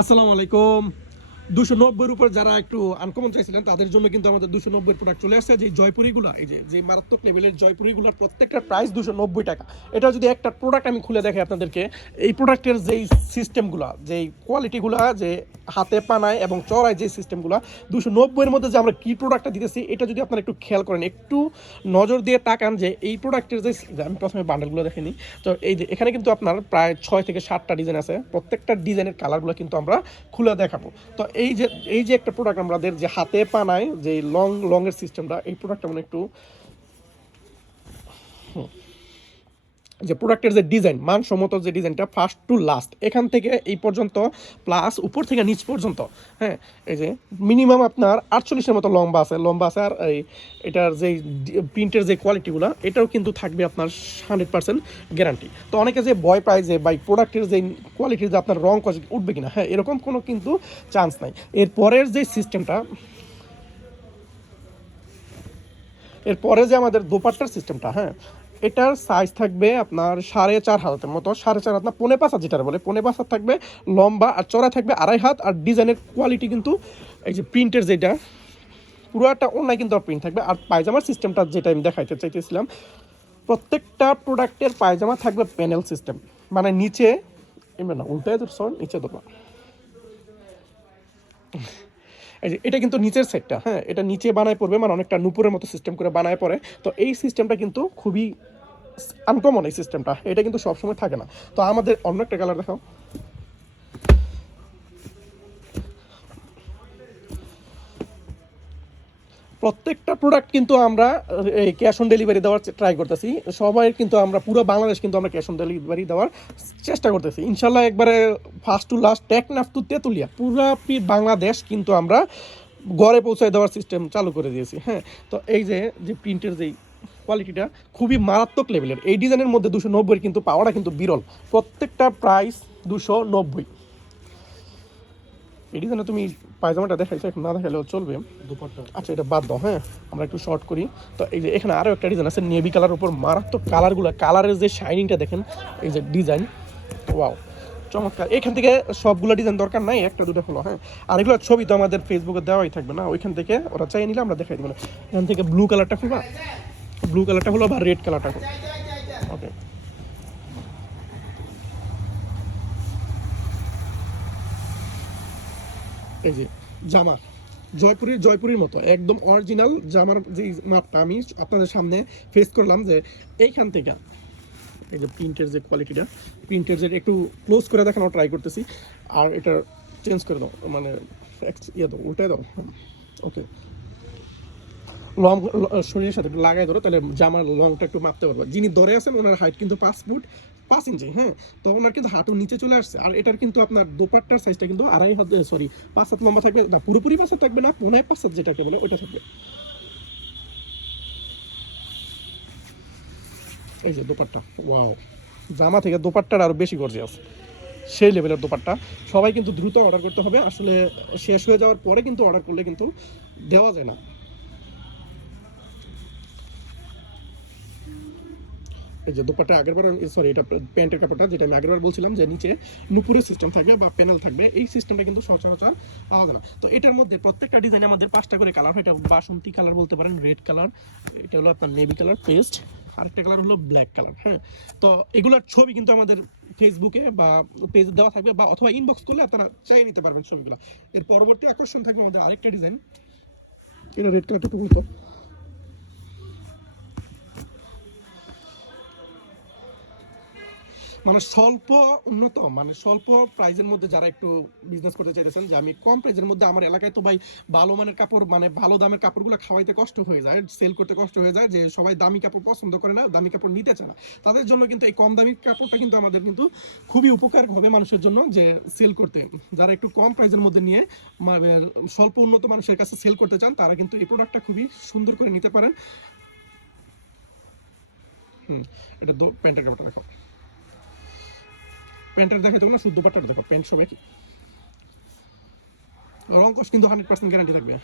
আসসালামু আলাইকুম। 290 উপর যারা একটু আনকমন চাইছিলেন তাদের জন্য কিন্তু আমাদের 290 প্রোডাক্ট চলে আসছে। যে জয়পুরিগুলা, এই যে মারাত্মক লেভেলের জয়পুরিগুলার প্রত্যেকটার প্রাইস 290 টাকা। এটা যদি একটা প্রোডাক্ট আমি খুলে দেখাই আপনাদেরকে, এই প্রোডাক্টের যেই সিস্টেমগুলা, যেই কোয়ালিটিগুলা, যে হাতে পানায় এবং চড়ায় যে সিস্টেমগুলা, 290 এর মধ্যে যে আমরা কি প্রোডাক্টটা দিতেছি এটা যদি আপনারা একটু খেয়াল করেন, একটু নজর দিয়ে তাকান যে এই প্রোডাক্টের যে, আমি প্রথমে বান্ডেলগুলো দেখে নিই। তো এই যে এখানে কিন্তু আপনার প্রায় 6 থেকে 7টা ডিজাইন আছে। প্রত্যেকটা ডিজাইনের কালারগুলো কিন্তু আমরা খুলে দেখাবো। তো এই যে একটা প্রোডাক্ট আমাদের যে হাতে পানায় যে লংয়ের সিস্টেমটা, এই প্রোডাক্টটা মানে একটু যে প্রোডাক্টের যে ডিজাইন, মানসম্মত যে ডিজাইনটা ফার্স্ট টু লাস্ট এখান থেকে এই পর্যন্ত, প্লাস উপর থেকে নিচ পর্যন্ত। হ্যাঁ, এই যে মিনিমাম আপনার 48-এর মতো লম্বা আছে। আর এই এটার যে প্রিন্টের যে কোয়ালিটিগুলো, এটাও কিন্তু থাকবে আপনার 100% গ্যারান্টি। তো অনেকে যে ভয় পায় যে বাই প্রোডাক্টের যে কোয়ালিটির যে আপনার রং কজ উঠবে কিনা, হ্যাঁ এরকম কোনো কিন্তু চান্স নাই। এরপরের যে সিস্টেমটা, এরপরে যে আমাদের দোপাট্টার সিস্টেমটা, হ্যাঁ এটার সাইজ থাকবে আপনার 4.5 হাতের মতো, 4.5 হাত না, 4.5 হাত যেটা বলে, 4.5 হাত থাকবে লম্বা, আর চড়া থাকবে 2.5 হাত। আর ডিজাইনের কোয়ালিটি কিন্তু এই যে প্রিন্টের যেটা পুরোটা অন্যায় কিন্তু প্রিন্ট থাকবে। আর পায়জামার সিস্টেমটা যেটা আমি দেখাইতে চাইতেছিলাম, প্রত্যেকটা প্রোডাক্টের পায়জামা থাকবে প্যানেল সিস্টেম, মানে নিচে এমনি না, উল্টায় ধরছ, নিচে ধরবা, এই যে এটা কিন্তু নিচের সাইডটা, হ্যাঁ এটা নিচে বানায় পড়বে, মানে অনেকটা নুপুরের মতো সিস্টেম করে বানায় পড়ে। তো এই সিস্টেমটা কিন্তু খুবই আনকমন, এই সিস্টেমটা এটা কিন্তু সবসময় থাকে না। তো আমাদের অন্য একটা কালার দেখাও। প্রত্যেকটা প্রোডাক্ট কিন্তু আমরা এই ক্যাশ অন ডেলিভারি দেওয়ার ট্রাই করতেছি। সবাই কিন্তু আমরা পুরো বাংলাদেশ কিন্তু আমরা ক্যাশ অন ডেলিভারি দেওয়ার চেষ্টা করতেছি ইনশাল্লাহ। একবারে first to last, Teknaf to Tetulia পুরাপি বাংলাদেশ কিন্তু আমরা ঘরে পৌঁছায় দেওয়ার সিস্টেম চালু করে দিয়েছি। হ্যাঁ, তো এই যে যে প্রিন্টের যেই কোয়ালিটিটা খুবই মারাত্মক লেভেলের, এই ডিজাইনের মধ্যে 290 কিন্তু পাওয়াটা কিন্তু বিরল। প্রত্যেকটা প্রাইস 290। এই ডিজাইনে তুমি পায়জামাটা দেখাইছো, এখন না দেখালেও চলবে, দুপাট্টা। আচ্ছা এটা বাদ দাও, হ্যাঁ আমরা একটু শর্ট করি। তো এই যে এখানে আরও একটা ডিজাইন আছে নেভি কালার উপর, মারাত্মক কালারগুলো, কালারের যে শাইনিংটা দেখেন, এই যে ডিজাইন, ওয়াও চমৎকার। এখান থেকে সবগুলো ডিজাইন দরকার নাই, একটা দুটো হলো। হ্যাঁ, আর এগুলো ছবি তো আমাদের ফেসবুকে দেওয়াই থাকবে না, ওইখান থেকে ওরা চাই নিলে আমরা দেখাই দেবো না। এখান থেকে ব্লু কালারটা খুলবা, ব্লু কালারটা হলো বা রেড কালারটা হলো। ওকে, এই যে জামা জয়পুরের মতো একদম অরিজিনাল জামার যে মাপটা আমি আপনাদের সামনে ফেস করলাম, যে এইখান থেকে এই যে প্রিন্টের যে কোয়ালিটিটা, প্রিন্টের যে একটু ক্লোজ করে দেখানো ট্রাই করতেছি। আর এটা চেঞ্জ করে দাও, মানে ইয়ে দাও, উল্টায় দাও। ওকে, লং শরীরের সাথে একটু লাগাই ধরো, তাহলে জামার লংটা একটু মাপতে পারবো। যিনি ধরে আছেন ওনার হাইট কিন্তু 5 ফুট 5 ইঞ্চি। হ্যাঁ, তো ওনার কিন্তু হাঁটুর নিচে চলে আসছে। আর এটার কিন্তু আপনার দোপাট্টার সাইজটা কিন্তু 2.5 হাত, সরি 5 হাত লম্বা থাকবে না, পুরোপুরি 5 হাত থাকবে না, 5.5 হাত যেটাকে বলে ওইটা থাকবে। এই যে দোপাট্টা, ওয়াও, জামা থেকে দোপাট্টার আরও বেশি গর্জিয়াস, সেই লেভেলের দোপাট্টা। সবাই কিন্তু দ্রুত অর্ডার করতে হবে, আসলে শেষ হয়ে যাওয়ার পরে কিন্তু অর্ডার করলে কিন্তু দেওয়া যায় না। এই যে দোপাট্টা আগেরবার, সরি এটা প্যান্টের কাপড়টা, যেটা আমি আগেরবার বলছিলাম যে নিচে নুপুরের সিস্টেম থাকবে বা প্যানেল থাকবে, এই সিস্টেমটা কিন্তু সচরাচর পাওয়া যায় না। তো এটার মধ্যে প্রত্যেকটা ডিজাইনে আমাদের 5টা করে কালার হয়। এটা বাসন্তী কালার বলতে পারেন, রেড কালার, এটা হলো আপনার নেভি কালার পেস্ট, আরেকটা কালার হলো ব্ল্যাক কালার। হ্যাঁ, তো এগুলোর ছবি কিন্তু আমাদের ফেসবুকে বা পেজে দেওয়া থাকবে, বা অথবা ইনবক্স করলে আপনারা চাই নিতে পারবেন ছবিগুলো। এর পরবর্তী আকর্ষণ থাকবে আমাদের আরেকটা ডিজাইন, এটা রেড কালারটা একটু বলতো। মানে স্বল্প উন্নত, মানে স্বল্প প্রাইজের মধ্যে যারা একটু বিজনেস করতে চাইতেছেন, যে আমি কম প্রাইজের মধ্যে, আমার এলাকায় তো ভাই ভালো মানের কাপড়, মানে ভালো দামের কাপড়গুলো খাওয়াইতে কষ্ট হয়ে যায়, সেল করতে কষ্ট হয়ে যায়, যে সবাই দামি কাপড় পছন্দ করে না, দামি কাপড় নিতে চায় না, তাদের জন্য কিন্তু এই কম দামি কাপড়টা কিন্তু আমাদের কিন্তু খুবই উপকার হবে মানুষের জন্য, যে সেল করতে, যারা একটু কম প্রাইজের মধ্যে নিয়ে স্বল্প উন্নত মানুষের কাছে সেল করতে চান, তারা কিন্তু এই প্রোডাক্টটা খুবই সুন্দর করে নিতে পারেন। এটা প্যান্টের কাপড়টা দেখো, প্যান্টের দেখাতে না, শুদ্ধ পাট্টাটা দেখো, প্যান্ট সব একই, রং কস কিন্তু 100% গ্যারান্টি থাকবে।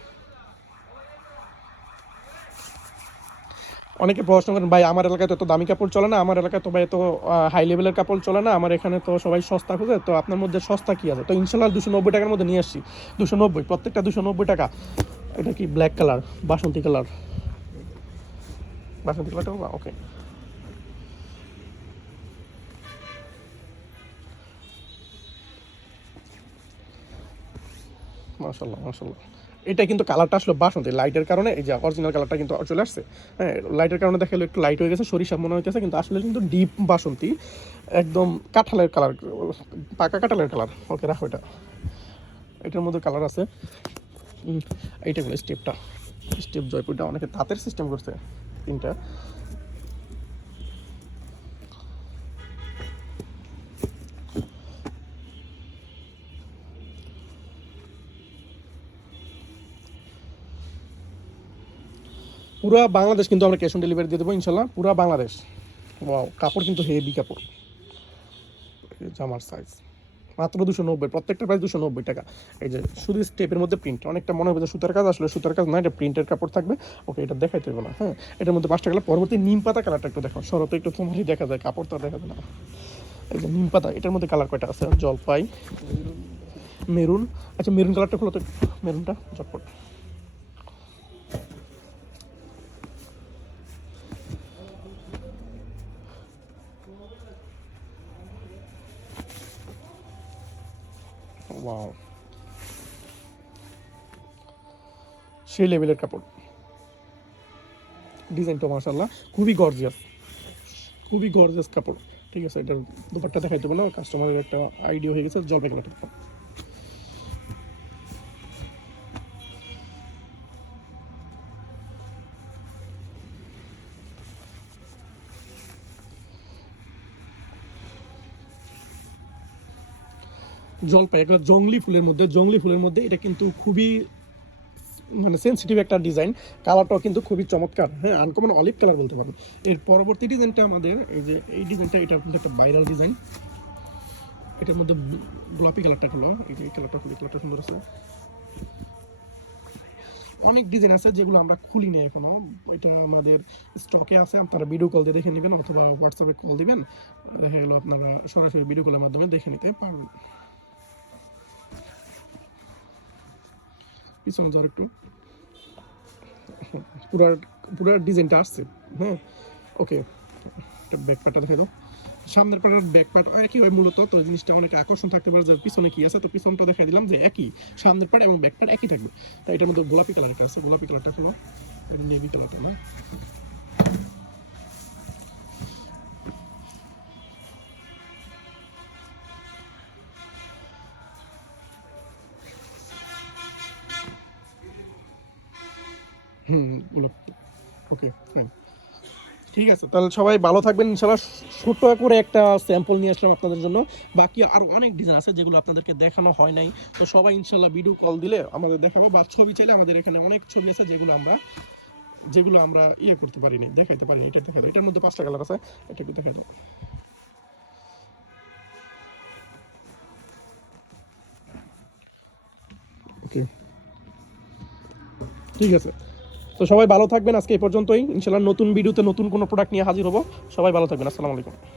অনেকে প্রশ্ন করেন ভাই আমার এলাকায় তো এত দামি কাপড় চলে না, আমার এলাকায় তো ভাই এত হাই লেভেলের কাপড় চলে না, আমার এখানে তো সবাই সস্তা খুঁজে, তো আপনার মধ্যে সস্তা কী আছে? তো ইনশাল্লাহ 290 টাকার মধ্যে নিয়ে আসছি। 290, প্রত্যেকটা 290 টাকা। এটা কি ব্ল্যাক কালার, বাসন্তী কালার, বাসন্তী কালারটা ওকে। মাশাল্লাহ মাশাল্লাহ, এটা কিন্তু কালারটা আসলে বাসন্তী, লাইটের কারণে এই যে অরিজিনাল কালারটা কিন্তু চলে আসছে। হ্যাঁ, লাইটের কারণে দেখা গেলো একটু লাইট হয়ে গেছে, সরিষা মনে হইতেছে, কিন্তু আসলে কিন্তু ডিপ বাসন্তী, একদম কাঁঠালের কালার, পাকা কাঁঠালের কালার। ওকে রাখো এটা, এটার মধ্যে কালার আছে। এইটা গেলো স্টেপটা, স্টেপ জয়পুরটা অনেকে তাঁতের সিস্টেম করছে তিনটা। পুরা বাংলাদেশ কিন্তু আমরা ক্যাশ অন ডেলিভারি দিয়ে দেবো ইনশাল্লাহ, পুরা বাংলাদেশ। ওয়াও, কাপড় কিন্তু হেভি কাপড়, জামার সাইজ মাত্র 290, প্রত্যেকটা প্রাইস 290 টাকা। এই যে শুধু স্টেপের মধ্যে প্রিন্ট, অনেকটা মনে হবে যে সুতার কাজ, আসলে সুতার কাজ না, এটা প্রিন্টের কাপড় থাকবে। ওকে, এটা দেখাইতে হবে না। হ্যাঁ, এটার মধ্যে 5টা কালার। পরবর্তী নিম পাতা কালারটা একটু দেখো, শরতে একটু তোমারই দেখা যায়, কাপড় তো দেখা যায় না। এই যে নিম পাতা, এটার মধ্যে কালার কয়টা আছে? জলপাই, মেরুন। আচ্ছা, মেরুন কালারটা খুলো তো, মেরুনটা চটপট। ওয়াও, সেই লেভেলের কাপড়, ডিজাইনটা মাশাআল্লাহ খুবই গর্জিয়াস, খুবই গর্জিয়াস কাপড়। ঠিক আছে, এটার দুপাট্টা দেখাইতে হবে না, কাস্টমারের একটা আইডিয়া হয়ে গেছে। জলপাই কালারটা, জলপাই একটা জংলি ফুলের মধ্যে, জংলি ফুলের মধ্যে এটা কিন্তু খুবই মানে সেন্সিটিভ একটা ডিজাইন। কালারটাও কিন্তু খুবই চমৎকার। হ্যাঁ, আনকমন অলিভ কালার বলতে পারেন। এর পরবর্তী ডিজাইনটা আমাদের এই যে এই ডিজাইনটা, এটার মধ্যে একটা ভাইরাল ডিজাইন। এটার মধ্যে গোলাপি কালারটা হলো, এই যে এই কালারটা, খুবই কালারটা সুন্দর আছে। অনেক ডিজাইন আছে যেগুলো আমরা খুলিনি এখনো, এটা আমাদের স্টকে আছে। আপনারা ভিডিও কল দিয়ে দেখে নেবেন, অথবা হোয়াটসঅ্যাপে কল দিবেন, দেখা গেলো আপনারা সরাসরি ভিডিও কলের মাধ্যমে দেখে নিতে পারবেন। পিছনে ধর একটু, পুরা পুরা ডিজাইনটা আসছে। হ্যাঁ, ওকে, ব্যাক পার্টটা দেখে দাও। সামনের পার্টের ব্যাক পার্ট একই হয় মূলত, তো জিনিসটা অনেক আকর্ষণ থাকতে পারে যে পিছনে কি আছে। তো পিছনটা দেখাই দিলাম যে একই, সামনের পার্ট এবং ব্যাক পার্ট একই থাকবে। তাই এটার মধ্যে গোলাপি কালারটা আছে, গোলাপি কালারটা হলো, নেভি কালারটা না। গোলাপি, ওকে ফাইন। ঠিক আছে, তাহলে সবাই ভালো থাকবেন ইনশাল্লাহ। ছোট করে একটা স্যাম্পল নিয়ে আসলাম আপনাদের জন্য, বাকি আরও অনেক ডিজাইন আছে যেগুলো আপনাদেরকে দেখানো হয় নাই। তো সবাই ইনশাল্লাহ ভিডিও কল দিলে আমাদের দেখাবো, বা ছবি চাইলে আমাদের এখানে অনেক ছবি আছে যেগুলো আমরা ইয়ে করতে পারিনি, দেখাইতে পারিনি। এটা দেখা দাও, এটার মধ্যে 5টা কালার আছে, এটা একটু দেখাই দাও। ওকে, ঠিক আছে। তো সবাই ভালো থাকবেন, আজকে এই পর্যন্তই। ইনশাল্লাহ নতুন ভিডিওতে নতুন কোনো প্রোডাক্ট নিয়ে হাজির হবো। সবাই ভালো থাকবেন, আসসালামু আলাইকুম।